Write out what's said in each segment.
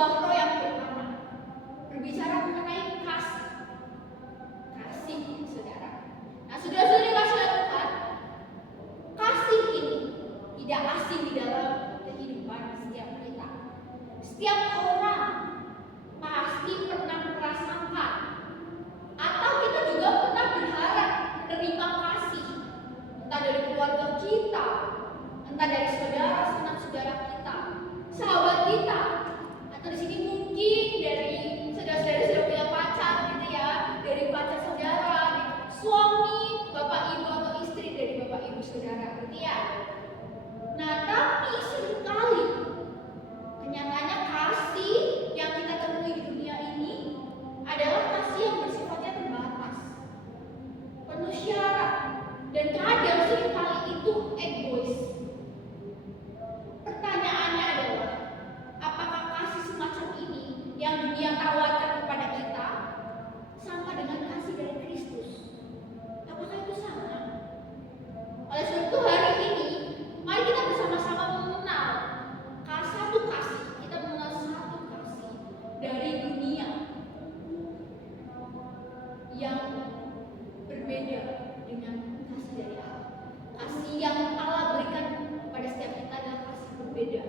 buah roh yang pertama berbicara mengenai kasih. Kasih, saudara. Nah, saudara-saudari kasih Tuhan, kasih ini tidak asing di dalam kehidupan setiap kita. Setiap orang pasti pernah merasakan atau kita juga pernah berharap menerima kasih, entah dari keluarga kita, entah dari saudara kita, sahabat kita, atau di sini mungkin dari saudara-saudari sudah punya pacar gitu ya, dari pacar saudara, suami, bapak ibu atau istri dari bapak ibu saudara gitu ya. Nah, tapi seringkali kenyataannya kasih yang kita temui di dunia ini adalah kasih yang bersifatnya terbatas, penuh syarat, dan kadang seringkali itu egois. Pertanyaannya adalah, apakah kasih semacam ini yang dunia tawarkan kepada kita sama dengan kasih dari Kristus? Apakah itu sama? Oleh sebab itu hari ini, mari kita bersama-sama mengenal satu kasih. Kita mengenal satu kasih dari dunia yang berbeda dengan kasih dari Allah. Kasih yang Allah berikan kepada setiap kita adalah kasih berbeda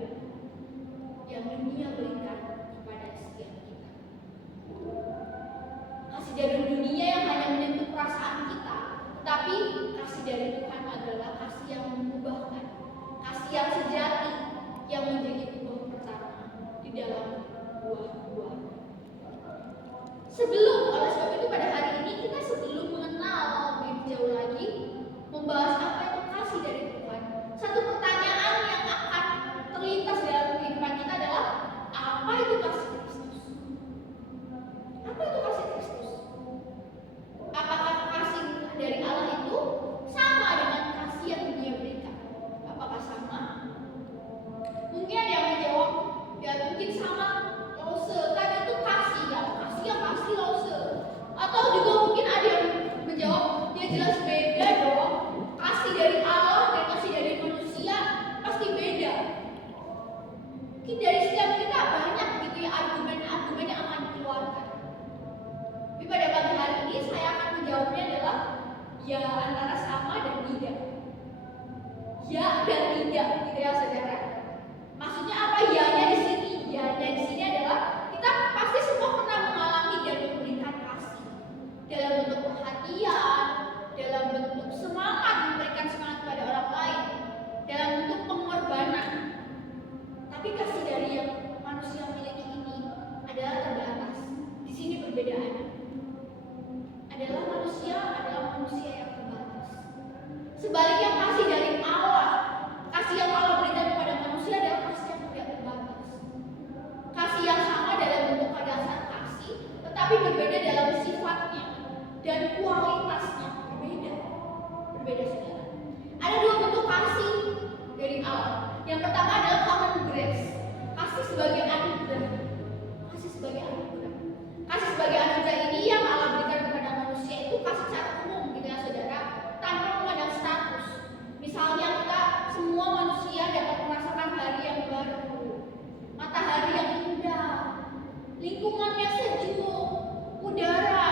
yang dunia berikan kepada setiap kita. Kasih dari dunia yang hanya menyentuh perasaan kita, tetapi kasih dari Tuhan adalah kasih yang mengubahkan, kasih yang sejati, yang menjadi buah pertama di dalam buah-buah. Oleh sebab itu pada hari ini kita sebelum mengenal lebih jauh lagi, membahas apa itu kasih dari Tuhan, satu pertanyaan yang akan terlintas dalam kehidupan kita adalah, apa itu kasih Kristus? Apa itu kasih Kristus? Apakah kasih dari Allah itu sama dengan kasih yang Dia berikan? Apakah sama? Mungkin ada yang menjawab, ya mungkin sama, lose, kan itu kasih ya, kasih yang pasti lose. Atau juga mungkin ada yang menjawab, ya jelas beda dong, kasih dari Allah dan kasih dari manusia pasti beda. Mungkin dari setiap kita banyak gitu ya argumen-argumen yang akan dikeluarkan. Tapi pada pagi hari ini saya akan menjawabnya adalah, ya antara sama dan tidak. Ya dan tidak gitu ya saudara. Maksudnya apa ya-nya di sini? Ya-nya di sini adalah kita pasti semua pernah mengalami dan memberikan kasih dalam bentuk perhatian, dalam bentuk semangat, memberikan semangat kepada orang lain, dalam bentuk pengorbanan. Tapi kasih dari yang manusia miliki ini adalah terbatas. Di sini perbedaannya adalah manusia yang terbatas. Sebaliknya kasih dari Allah, kasih yang Allah berikan kepada manusia adalah kasih yang tidak terbatas. Kasih yang sama dalam bentuk dasar kasih, tetapi berbeda dalam sifatnya dan kualitasnya berbeda saudara. Ada dua bentuk kasih dari Allah. Yang pertama adalah common grace, kasih sebagai anugerah. Kasih sebagai anugerah. Kasih sebagai anugerah ini yang Allah berikan kepada manusia itu kasih secara umum gitu ya saudara, tanpa memandang status. Misalnya kita semua manusia dapat merasakan hari yang baru, matahari yang indah, lingkungannya sejuk, udara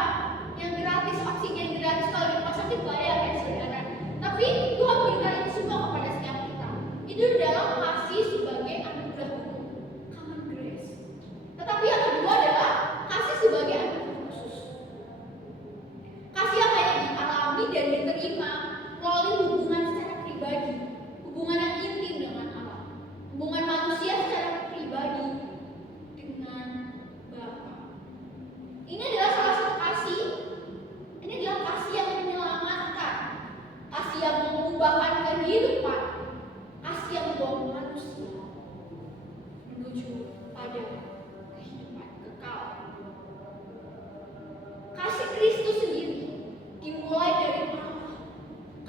yang gratis, oksigen gratis. Kalau di rumah sakit bayar ya saudara. Tapi Tuhan berikan itu semua kepada setiap kita. Itu adalah kasih sebagai anugerah umum, common grace. Tetapi yang kedua adalah kasih sebagai anugerah khusus. Kasih yang hanya dialami dan diterima melalui hubungan secara pribadi, hubungan yang intim dengan Allah, hubungan manusia secara pribadi dengan Bapa. Ini adalah salah satu kasih. Ini adalah kasih yang menyelamatkan, kasih yang mengubahkan kehidupan, kasih yang membawa manusia menuju pada kehidupan kekal. Kasih Kristus sendiri dimulai dari Allah.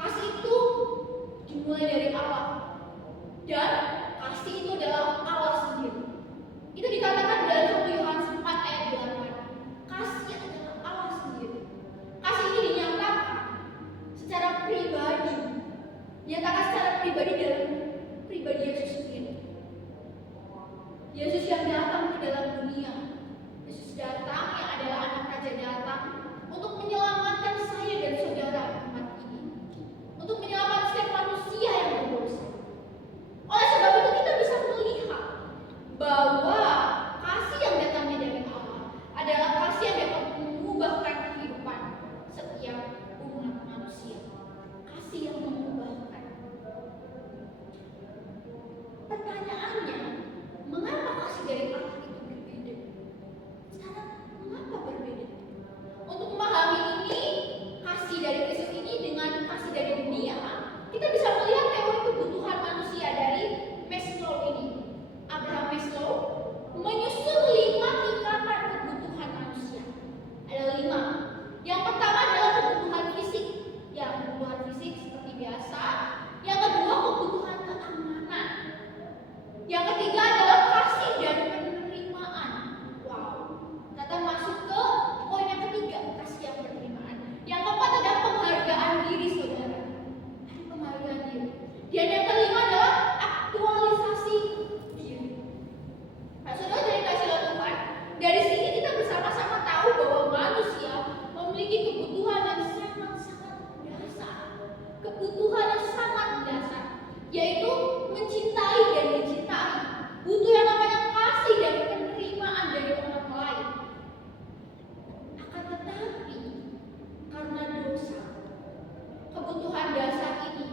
Kasih itu dimulai dari Allah, dan kasih itu adalah Allah sendiri. Itu dikatakan dalam 1 Yohanes 4 ayat 8. Kasih adalah Allah sendiri. Kasih ini dinyatakan secara pribadi, dalam pribadi Yesus sendiri. Yesus yang datang ke dalam dunia ketiga adalah kasih dan penerimaan. Wow. Kita masuk ke poin yang ketiga, kasih dan penerimaan. Yang keempat adalah penghargaan diri, saudara. Ada penghargaan diri. Dan yang kelima adalah aktualisasi diri. Nah, saudara, dari kasih Tuhan, dari sini kita bersama-sama tahu bahwa manusia memiliki kebutuhan yang sangat-sangat dasar. Kebutuhan yang sangat dasar, yaitu mencintai dan dicintai. Butuh yang namanya kasih dan penerimaan dari orang lain. Akan tetapi, karena dosa, kebutuhan dasar ini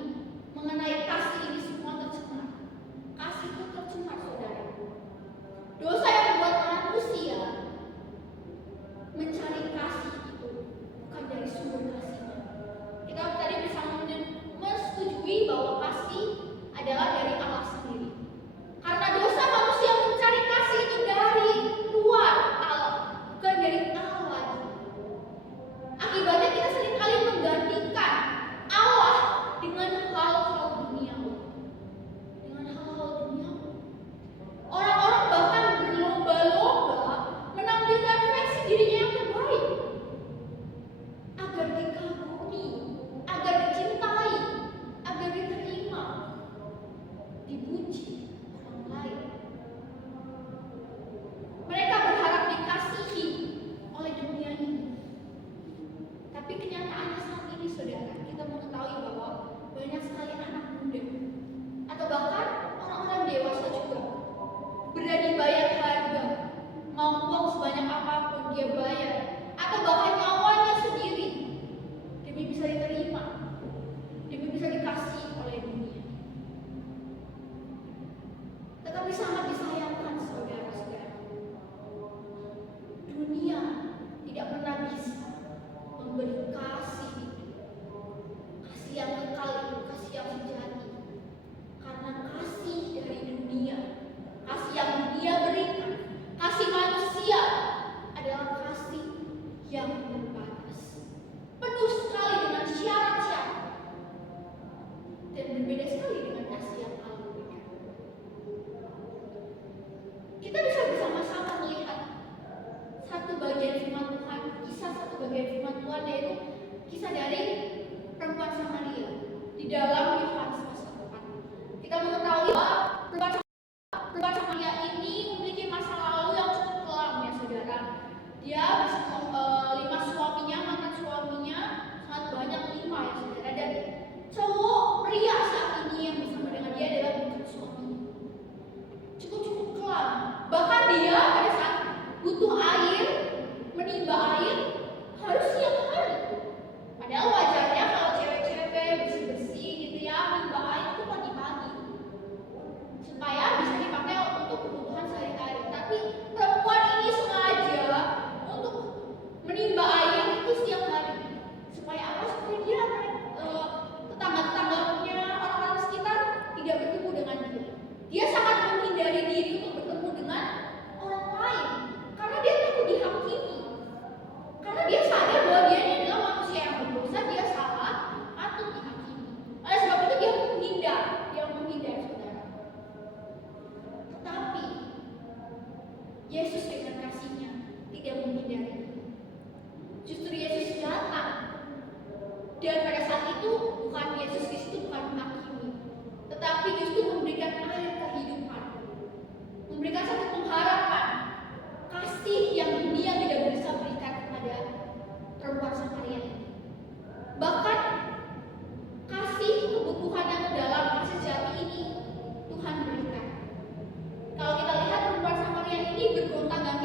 mengenai kasih ini semua tercemar. Kasih itu tercemar, saudara. Dosa yang membuat manusia mencari kasih itu bukan dari sumber kasihnya. Kita tadi bisa menyetujui bahwa kasih adalah dari Allah sendiri. Karena dosa, manusia mencari kasih itu dari luar Allah, bukan dari Allah lagi. Akibatnya kita seringkali menggantikan Allah dengan hal-hal duniawi. Orang-orang bahkan berlomba-lomba menampilkan versi dirinya yang terbaik agar dikagumi, agar dicintai, agar diterima, dipuji orang lain. Mereka berharap dikasihi oleh dunia ini. Tapi kenyataannya saat ini, saudara, kita mengetahui bahwa banyak sekali anak muda atau bahkan orang-orang dewasa juga berani bayar harga, mau uang sebanyak apapun dia bayar, atau bahkan nyawanya sendiri demi bisa diterima, demi bisa dikasihi oleh dunia. Tetapi sangat disayangkan, saudara-saudara, dunia tidak pernah bisa memberi kasih itu, kasih yang kekal itu, kasih yang sejati. Karena kasih dari dunia, kasih yang dunia berikan, kasih manusia adalah kasih yang terbatas, penuh sekali dengan syarat-syarat, dan berbeda sekali dengan kasih yang Allah berikan. Kita bisa bersama-sama melihat satu bagian firman Tuhan, kisah satu bagian firman Tuhan, yaitu kisah dari perempuan Samaria di dalam Yohanes pasal 4. Kita mengetahui bahwa perempuan Samaria ini memiliki masa lalu yang cukup kelam, ya saudara. Dia 5 suaminya, mantan suaminya sangat banyak, 5 ya saudara. Dan cowok pria saat ini yang bersama dengan dia adalah bukan suaminya. Cukup kelam. Bahkan dia pada saat butuh air, menimba air, harus siang hari. Padahal wajarnya kalau cewek-cewek bersih-bersih gitu ya, menimba air itu pagi-pagi supaya bisa dipakai untuk kebutuhan sehari-hari. Tapi perempuan ini sengaja untuk menimba air itu siang hari. Supaya apa? Supaya dia tetangga-tetangganya, orang-orang sekitar tidak bertemu dengan dia. Dia sangat menghindari diri untuk bertemu dengan orang lain karena dia takut dihakimi. Karena dia sadar bahwa dia ini adalah manusia yang berdosa, dia salah, patut dihakimi. Oleh sebab itu dia menghindar, saudara. Tetapi Yesus dengan kasihnya tidak menghindari. Justru Yesus datang, dan pada saat itu bukan Yesus Kristus bukan menghakimi, tetapi justru memberikan air kehidupan, memberikan satu pengharapan, kasih yang dunia tidak bisa berikan kepada perempuan Samaria ini. Bahkan kasih kebutuhan yang dalam, kasih sejati ini Tuhan berikan. Kalau kita lihat perempuan Samaria ini bergonta-ganti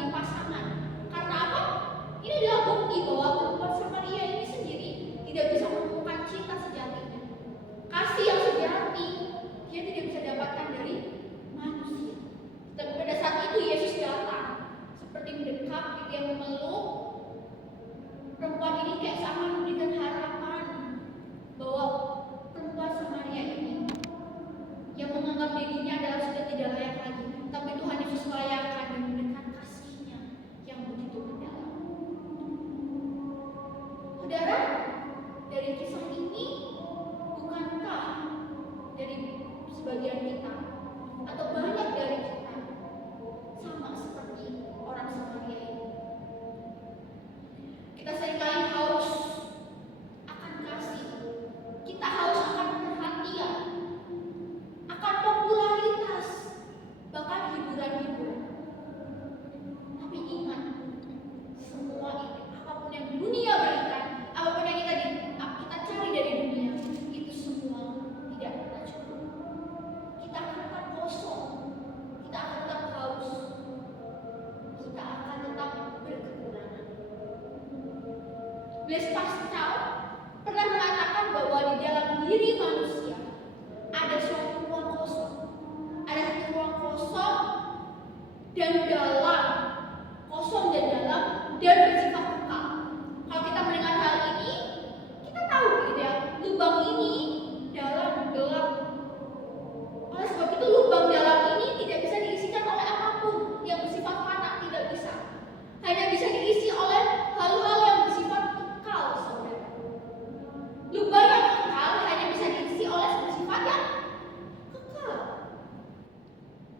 Blaise Pascal pernah mengatakan bahwa di dalam diri manusia ada suatu ruang kosong, ada satu ruang kosong dan dalam, kosong dan dalam dan bersifat kekal. Kalau kita mendengar hal ini, kita tahu gitu ya, lubang ini dalam, gelap. Oleh sebab itu lubang dalam ini tidak bisa diisikan oleh apapun yang bersifat fana, tidak bisa. Hanya bisa diisi oleh hal-hal yang bersifat kekal, saudara. Lubang yang kekal hanya bisa diisi oleh bersifat yang kekal.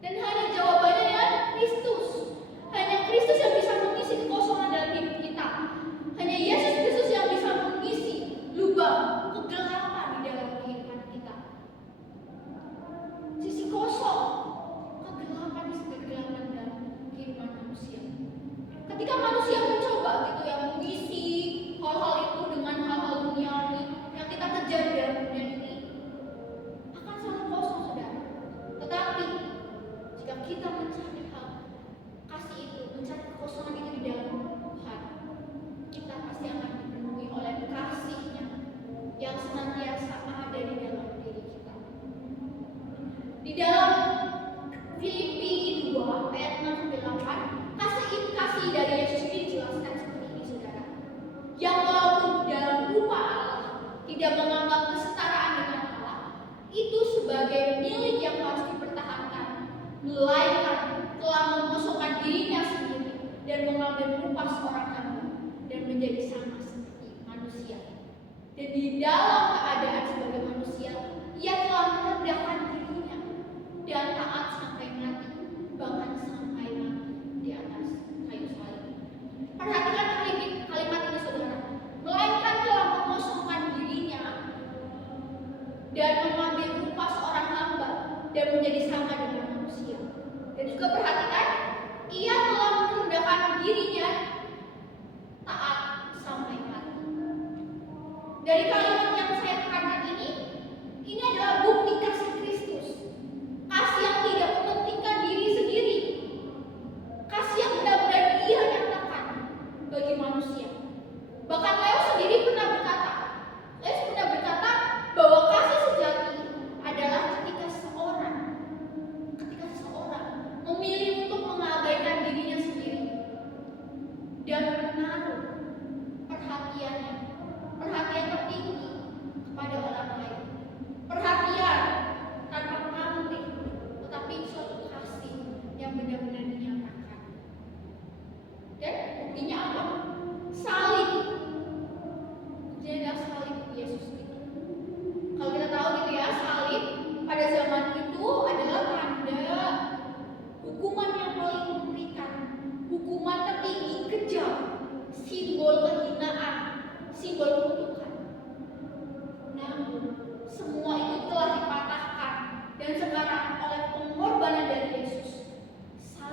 Dan hanya jawabannya adalah Kristus. Hanya Kristus yang bisa mengisi kekosongan dalam hidup kita. Hanya Yesus Kristus yang bisa mengisi lubang kegelapan di dalam kehidupan kita. Sisi kosong, kegelapan dalam kehidupan manusia. Ketika manusia mencoba gitu ya mengisi hal-hal itu dengan hal-hal duniawi yang kita kejar di dalam dunia ini, akan selalu kosong, saudara. Tetapi jika kita mencari hal kasih itu, mencari kekosongan itu di dalam Tuhan, kita pasti akan dipenuhi oleh kasih-Nya yang senantiasa ada di dalam diri kita. Di dalam Filipi 2 ayat 6-8, kasih dari Yesus ini dijelaskan seperti ini, saudara. Yang walaupun dalam rupa Allah tidak menganggap kesetaraan dengan Allah itu sebagai milik yang harus dipertahankan, melainkan telah mengosongkan dirinya sendiri dan mengambil rupa seorang hamba dan menjadi sama seperti manusia. Dan di dalam keadaan sebagai manusia, ia telah merendahkan dirinya dan taat sampai mati, bahkan sampai mati di atas kayu salib. Perhatikan kalimat ini, saudara. Melainkan telah mengosongkan dirinya dan mengambil rupa seorang hamba dan menjadi sama dengan manusia. Dan juga perhatikan, ia telah merendahkan dirinya taat sampai mati. Dari kalimat yang saya tekankan ini adalah bukti kasih Kristus. Kasih yang tidak mementingkan diri sendiri. Kasih yang benar-benar Dia nyatakan bagi manusia. Bahkan Leo sendiri pernah berkata bahwa kasih sejati adalah ketika seseorang memilih untuk mengabaikan dirinya sendiri dan menaruh perhatian tertinggi kepada orang lain. Perhatian tanpa pamrih, tetapi suatu kasih yang benar-benar dinyatakan. Dan buktinya apa? Salib. Jadi adalah salib Yesus itu. Kalau kita tahu gitu ya, salib pada zaman itu adalah tanda hukuman yang paling mengerikan, hukuman tertinggi, kejam, simbol kehinaan, simbol kutukan. Namun semua itu telah dipatahkan dan sekarang oleh pengorbanan dari Yesus, salib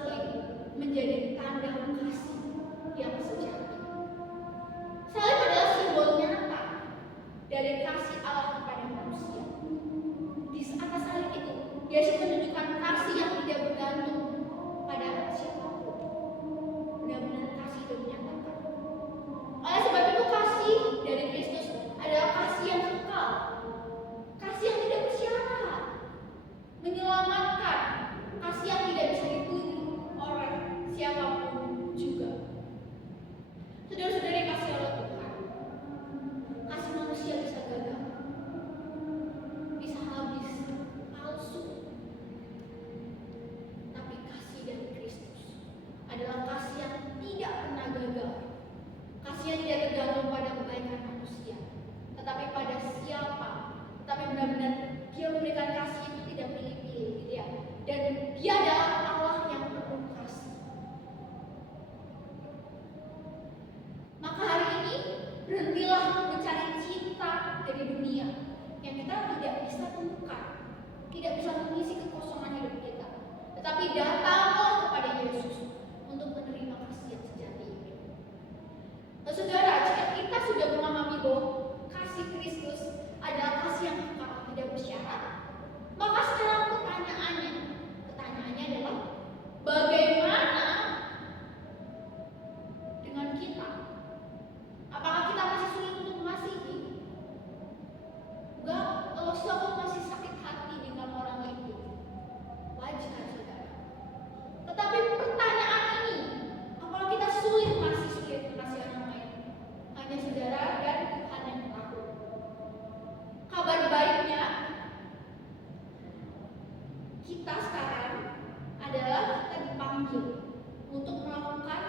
dipanggil untuk melakukan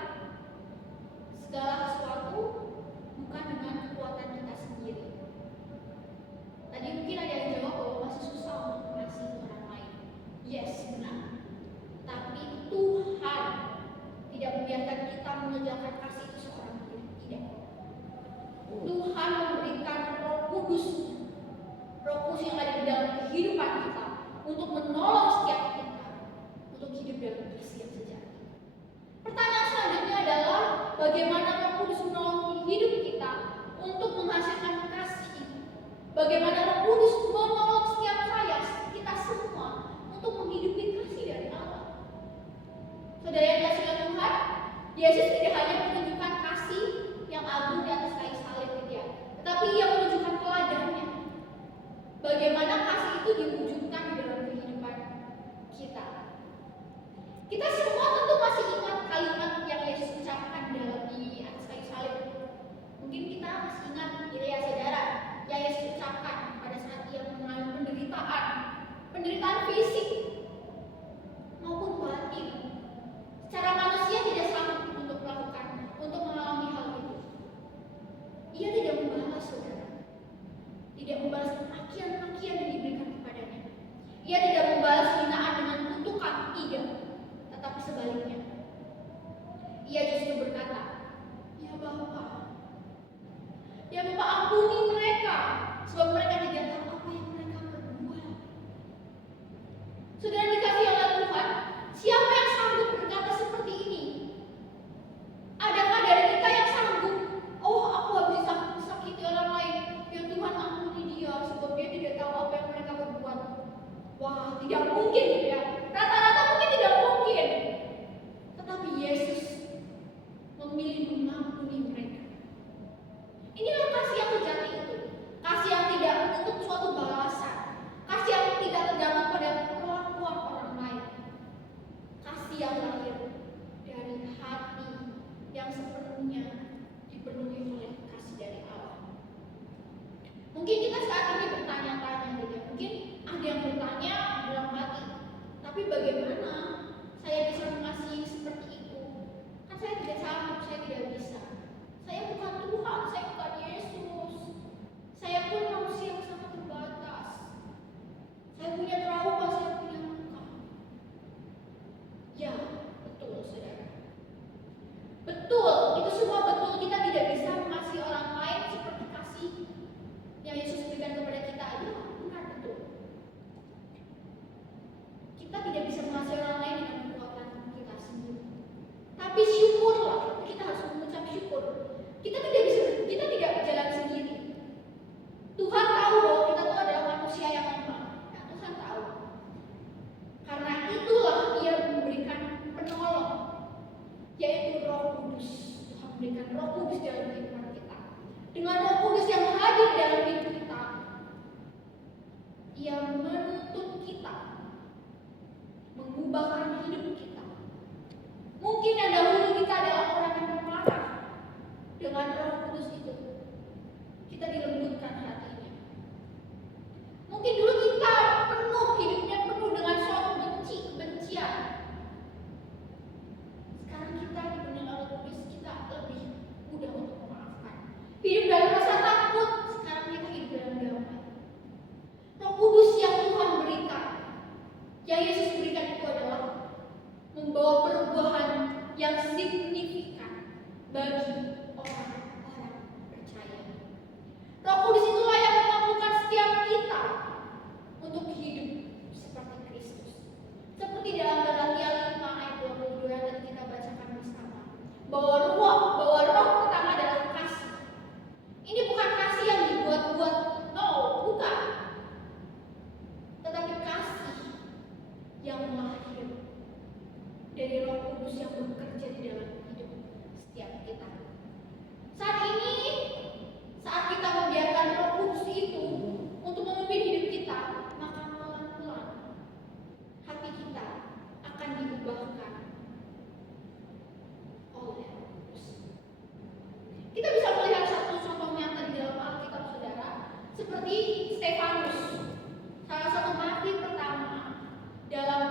segala sesuatu bukan dengan kekuatan kita sendiri. Tadi mungkin ada yang jawab bahwa masih susah untuk mengasihi orang lain. Yes, benar. Tapi Tuhan tidak membiarkan kita mengerjakan kasih itu seorang diri. Tidak. Tuhan memberikan Roh Kudus yang ada di dalam kehidupan kita untuk menolong setiap kita untuk hidup dalam kasih yang sejati. Pertanyaan selanjutnya adalah bagaimana Roh Kudus menolong hidup kita untuk menghasilkan kasih itu. Bagaimana Roh Kudus menolong setiap saya, kita semua untuk menghidupi kasih dari Allah. Saudara yang dikasihi Tuhan, Yesus tidak hanya menunjukkan kasih yang agung di atas kayu salib gitu ya, tetapi Ia menunjukkan teladannya. Bagaimana kasih itu diwujudkan di dalam kehidupan kita. Kita semua tentu masih ingat kalimat yang Yesus ucapkan di atas kayu salib. Mungkin kita masih ingat gitu ya saudara, yang Yesus ucapkan pada saat Ia mengalami penderitaan fisik maupun batin. Secara manusia tidak sanggup untuk mengalami hal itu. Ia tidak membalas saudara, tidak membalas makian-makian yang diberikan kepadanya. Ia tidak membalas hinaan dengan kutukan, tidak, tetapi sebaliknya. Ia justru berkata, ya Bapa, ampuni mereka, sebab mereka tidak tahu apa yang mereka perbuat. Saudara dikasihi oleh Tuhan, siapa yang sanggup berkata seperti ini? Adakah dari kita yang sanggup? Oh, aku habis sakiti orang lain. Ya Tuhan, ampuni dia, sebab dia tidak tahu apa yang mereka perbuat. Wah, tidak mungkin gitu ya. Rata-rata mungkin tidak mungkin. Tetapi Yesus memilih mengampuni mereka. Inilah kasih yang sejati itu. Kasih yang tidak menuntut suatu balasan. Kasih yang tidak tergantung pada kelakuan orang lain. Kasih yang lahir dari hati yang sepenuhnya dipenuhi oleh kasih dari Allah. Mungkin kita saat ini bertanya-tanya gitu ya. Mungkin ada yang bertanya dalam hati, tapi bagaimana saya bisa mengasihi seperti itu? Kan saya tidak sanggup, saya tidak bisa. Saya bukan Tuhan, saya bukan Yesus. Saya pun manusia yang sangat terbatas. Saya punya trauma, saya punya luka. Ya, betul saudara. Betul, itu semua betul. Kita tidak bisa mengasihi orang lain seperti kasih yang Yesus berikan kepada kita. Ya, benar betul. Kita tidak bisa mengasihi orang lain dengan kekuatan kita sendiri. Tapi syukurlah, kita harus mengucap syukur. Kita tidak berjalan sendiri. Tuhan tahu bahwa kita itu adalah manusia yang lemah. Ya, Tuhan tahu. Karena itulah Ia memberikan penolong, yaitu Roh Kudus. Tuhan memberikan Roh Kudus dalam kehidupan kita. Dengan Roh Kudus yang hadir dalam hidup kita, Ia menuntut kita, mengubahkan hidup kita. Mungkin yang dahulu kita adalah orang yang pemarah. Dengan Roh Kudus itu, kita dilembutkan hatinya. Mungkin dulu kita hidupnya penuh dengan suatu kebencian. Sekarang kita dipenuhi oleh Roh Kudus, kita lebih mudah untuk memaafkan. Hidup dalam rasa takut, sekarang kita hidup dalam damai. Roh Kudus yang Tuhan berikan, yang Yesus berikan itu adalah membawa perubahan yang signifikan bagi orang-orang percaya. Roh Kudus itulah yang memampukan setiap kita untuk hidup seperti Kristus. Seperti dalam Galatia 5 ayat 22 yang tadi kita bacakan bersama. Bahwa roh pertama adalah kasih. Ini bukan kasih yang dibuat-buat, no, bukan. Tetapi kasih yang lahir dari Roh Kudus yang bekerja di dalam hidup setiap kita. Saat ini, saat kita membiarkan Roh Kudus itu untuk memimpin hidup kita, maka pelan-pelan hati kita akan diubahkan oleh Roh Kudus. Kita bisa melihat satu contoh nyata di dalam Alkitab, saudara, seperti Stefanus, salah satu martir pertama dalam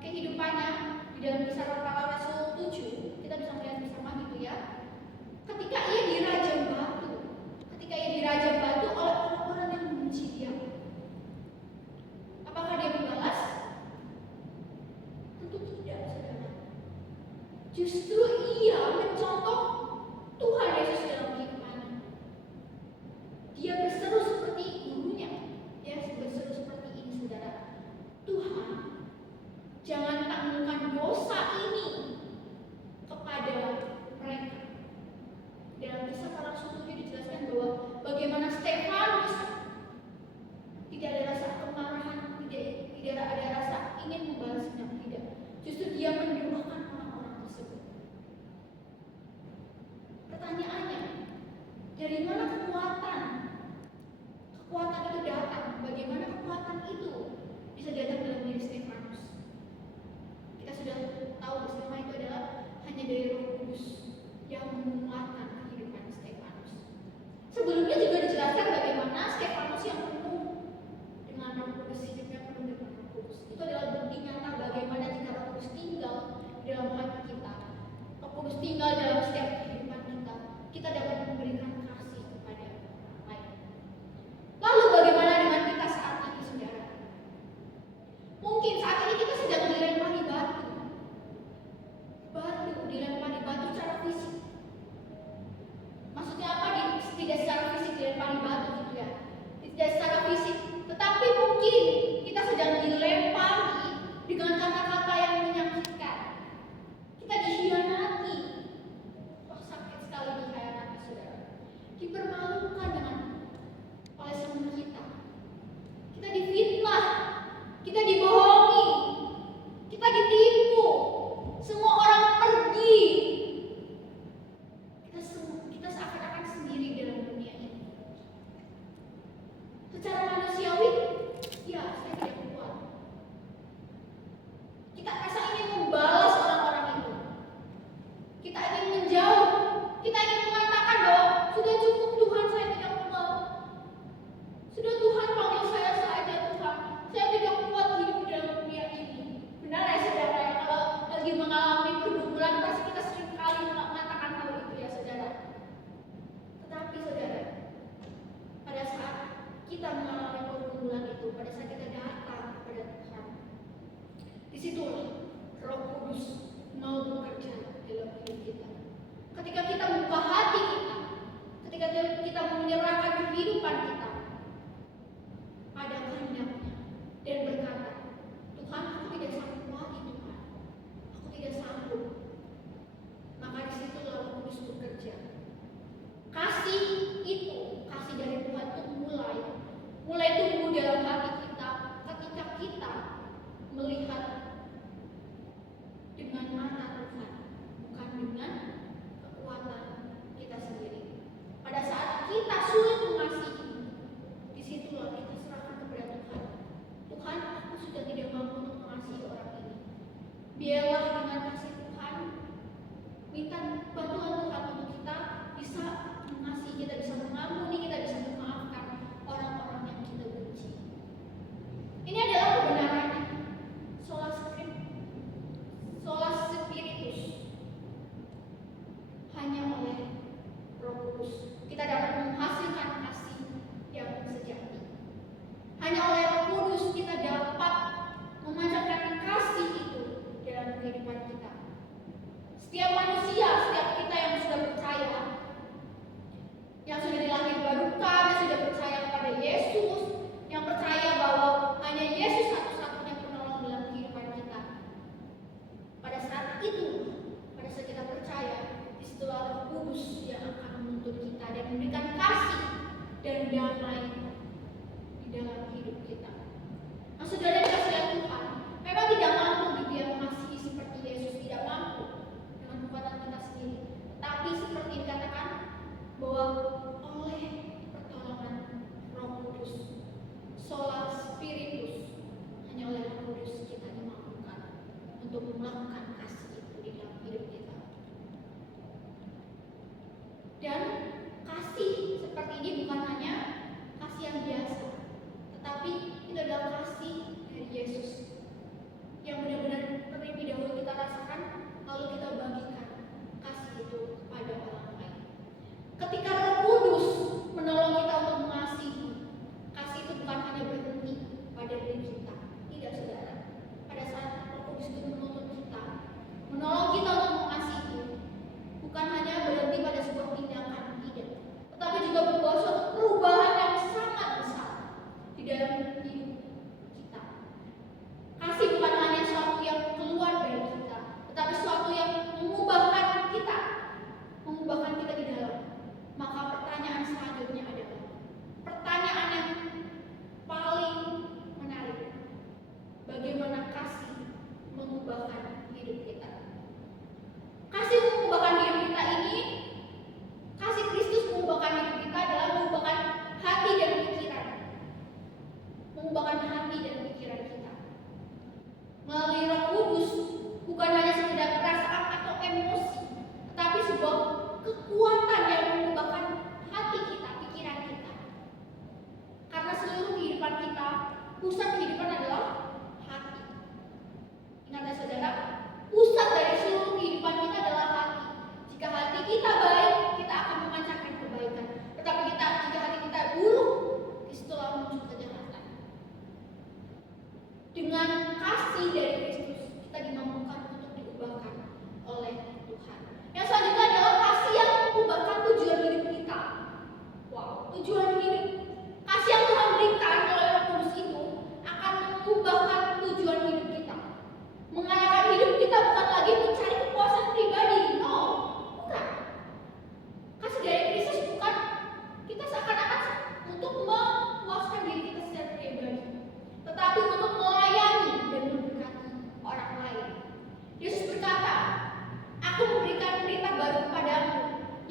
kehidupannya di dalam Kisah Para Pahlawan Justru ia mencontoh Tuhan Yesus dalam kehidupannya. Dia berseru seperti gurunya. Dia berseru seperti ini, saudara. Tuhan, jangan tanggungkan dosa ini kepada mereka. Dalam kisah para rasul itu dijelaskan bahwa bagaimana Stefanus tidak ada rasa kemarahan, tidak ada rasa ingin membalas dendam, tidak. Justru dia mendoakan orang-orang tersebut. Pertanyaannya, dari mana kekuatan? Kekuatan itu datang. Bagaimana kekuatan itu bisa datang dalam diri Stefanus? Kita sudah tahu bersama itu adalah hanya dari Roh Kudus yang menguatkan kehidupan Stefanus. Sebelumnya juga dijelaskan bagaimana Stefanus yang penuh dengan Roh Kudus, hidupnya penuh dengan Roh Kudus. Itu adalah bukti nyata bagaimana jika Roh Kudus tinggal dalam hati kita, Roh Kudus tinggal dalam setiap kehidupan kita, kita dapat memberikan kasih kepada orang lain. Lalu bagaimana dengan kita saat ini, saudara? Mungkin saat ini kita sedang dilempari batu. Dilempari batu secara fisik. Maksudnya apa? Tidak secara fisik dilempari batu gitu ya. Tidak secara fisik, tetapi mungkin kita sedang dilempari dengan kata-kata yang menyakitkan. Kita dikhianati. Wah, sakit sekali dikhianati, saudara. Dipermalukan oleh teman kita. Kita difitnah, kita dibohongi, kita ditipu. Semua orang pergi. Kita seakan-akan sendiri dalam dunia ini. Secara manusiawi, ya saya tidak kuat. Kita rasa ingin membalas orang-orang itu. Kita ingin menjauh. Kita ingin mengatakan bahwa sudah cukup Tuhan, saya tidak mau. Sudah Tuhan panggil saya saja Tuhan. Saya tidak kuat hidup dalam dunia ini. Benar ya saudara, ya, kalau lagi mengalami pergumulan pasti kita sering kali mengatakan hal itu ya saudara. Tetapi saudara, pada saat kita mengalami pergumulan itu, pada saat kita datang kepada Tuhan, disitulah Roh Kudus mau bekerja dalam hidup kita. Ketika kita membuka hati kita, ketika kita menyerahkan kehidupan kita, ada kehendaknya dan berkata, Tuhan, aku tidak sanggup lagi Tuhan, aku tidak sanggup. Maka disitulah Roh Kudus bekerja. Kasih itu, kasih dari Tuhan itu mulai tumbuh dalam hati kita ketika kita melihat dengan mata Tuhan, bukan dengan kekuatan kita sendiri. Pada saat kita sulit mengasihi, disitulah kita serahkan kepada Tuhan. Tuhan, aku sudah tidak mampu untuk mengasihi orang ini. Biarlah dengan kasih Tuhan, minta bantuan Tuhan untuk kita bisa mengasihi, kita bisa mengampuni, kita bisa memaafkan orang-orang yang kita benci. Ini adalah kebenarannya. Sola Spiritus. Hanya oleh Roh Kudus kita dapat menghasilkan kasih yang sejati. Hanya oleh Roh Kudus kita dapat memancarkan kasih itu dalam kehidupan kita. Setiap manusia, setiap kita yang sudah percaya, yang sudah dilahir barukan, yang sudah percaya kepada Yesus, yang percaya bahwa hanya Yesus satu-satunya penolong dalam kehidupan kita. Pada saat itu, pada saat kita percaya, disitulah Roh Kudus yang akan menuntun kita dan memberikan kasih dan damai di dalam hidup kita. Nah, saudara dikasihi Tuhan, memang tidak mampu gitu ya mengasihi seperti Yesus, tidak mampu dengan kekuatan kita sendiri. Tapi seperti dikatakan bahwa oleh pertolongan Roh Kudus, Sola Spiritus, hanya oleh Roh Kudus kita dimampukan untuk melakukan kasih itu di dalam hidup kita. Dan kasih seperti ini bukan hanya kasih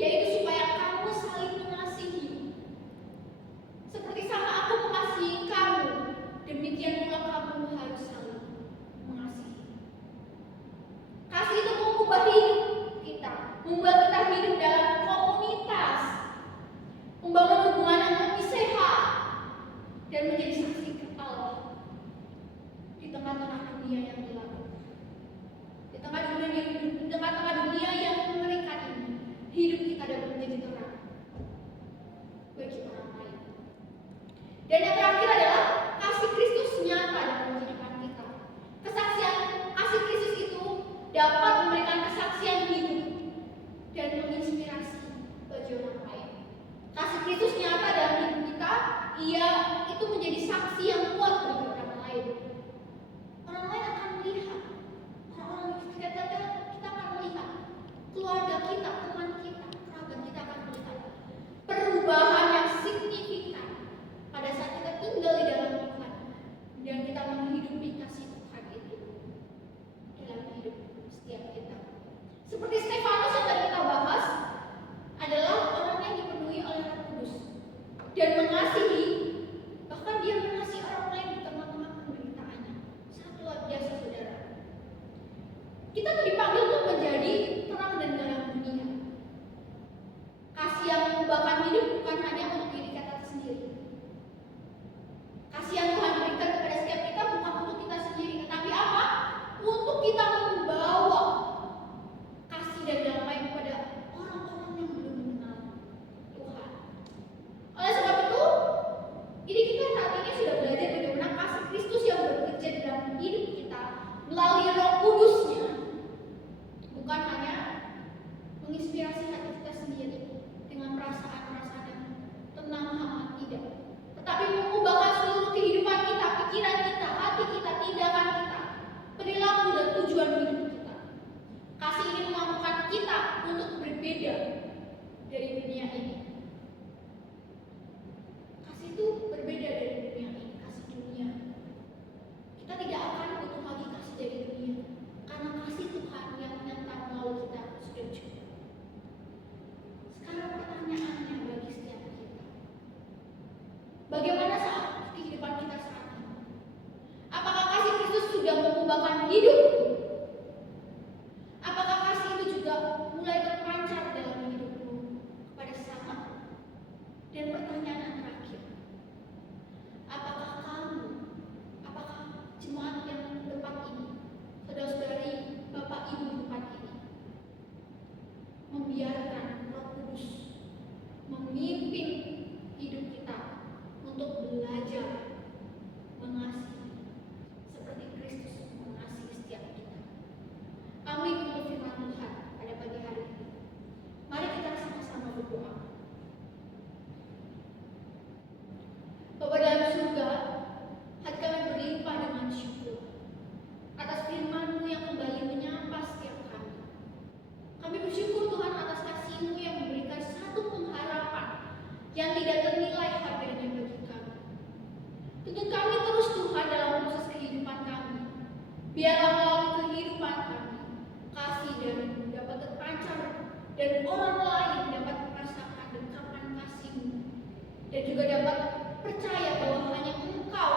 yaitu supaya kamu saling mengasihi. Seperti sama aku mengasihi kamu, demikian pula kamu harus saling mengasihi. Kasih itu mengubah hidup kita, membuat kita hidup dalam komunitas, membangun hubungan yang lebih sehat, dan menjadi saksi Allah di tengah-tengah dunia yang gelap, di tengah-tengah dunia yang mengerikan ini. Hidup kita dapat menjadi terang bagi orang lain. Dan yang terakhir adalah kasih Kristus nyata dalam kehidupan kita. Kesaksian kasih Kristus itu dapat memberikan kesaksian hidup dan menginspirasi bagi orang lain. Kasih Kristus nyata dalam hidup kita, itu menjadi saksi yang kuat bagi orang lain. Orang lain akan melihat, kita akan melihat, keluarga kita, teman kita, kerabat kita akan melihat perubahan yang signifikan pada saat kita tinggal di dalam Tuhan dan kita menghidupi kasih Tuhan itu dalam hidup setiap kita. Seperti Stefanus yang tadi kita bahas, adalah orang yang dipenuhi oleh Roh Kudus dan mengasihi, bahkan dia mengasihi orang lain di tengah-tengah penderitaannya. Sangat luar biasa, saudara. Kita tuh dipanggil untuk menjadi terang dan garam dunia. Kasih yang mengubahkan hidup bukan hanya untuk diri kita sendiri. Kasih yang Tuhan berikan kepada setiap kita bukan untuk kita sendiri, tetapi apa? Untuk kita membawa kasih dan damai kepada orang-orang yang belum mengenal Tuhan. Oleh sebab itu, ini kita saat ini sudah belajar bagaimana kasih Kristus yang bekerja dalam hidup kita melalui Roh Kudus-Nya bukan hanya menginspirasi hati kita sendiri dengan perasaan-perasaan yang tenang, hangat, tidak, tetapi mengubahkan seluruh kehidupan kita, pikiran kita, hati kita, tindakan kita, perilaku dan tujuan hidup kita. Kasih ini memampukan kita untuk berbeda dari dunia ini. Kasih itu berbeda dari dunia ini, kasih dunia. Kita tidak akan butuh lagi kasih dari dunia, karena kasih Tuhan yang menyertai melalui kita sudah cukup. Sekarang pertanyaannya bagi setiap kita, bagaimana saat kehidupan kita saat ini? Apakah kasih Kristus sudah mengubahkan hidup? Apakah kasih itu juga mulai terpancar dalam hidupmu kepada sesama? Dan pertanyaan yang terakhir, apakah jemaat yang tempat ini, saudara-saudari, bapak ibu di tempat ini, membiarkan Roh Kudus memimpin hidup kita untuk belajar mengasihi seperti Kristus mengasihi setiap kita? Amin untuk firman Tuhan pada pagi hari ini. Mari kita sama-sama berdoa. Bapa dalam surga, hati kami berlimpah dengan syukur atas firman-Mu yang kembali menyapa setiap kami. Kami bersyukur Tuhan atas kasih-Mu yang memberikan satu pengharapan yang tidak ternilai harganya bagi kami. Tuntun kami terus Tuhan dalam proses kehidupan kami. Biarlah melalui kehidupan kami, kasih dan dapat terpancar dan orang lain dapat merasakan dekapan kasih-Mu dan juga dapat percaya bahwa hanya Engkau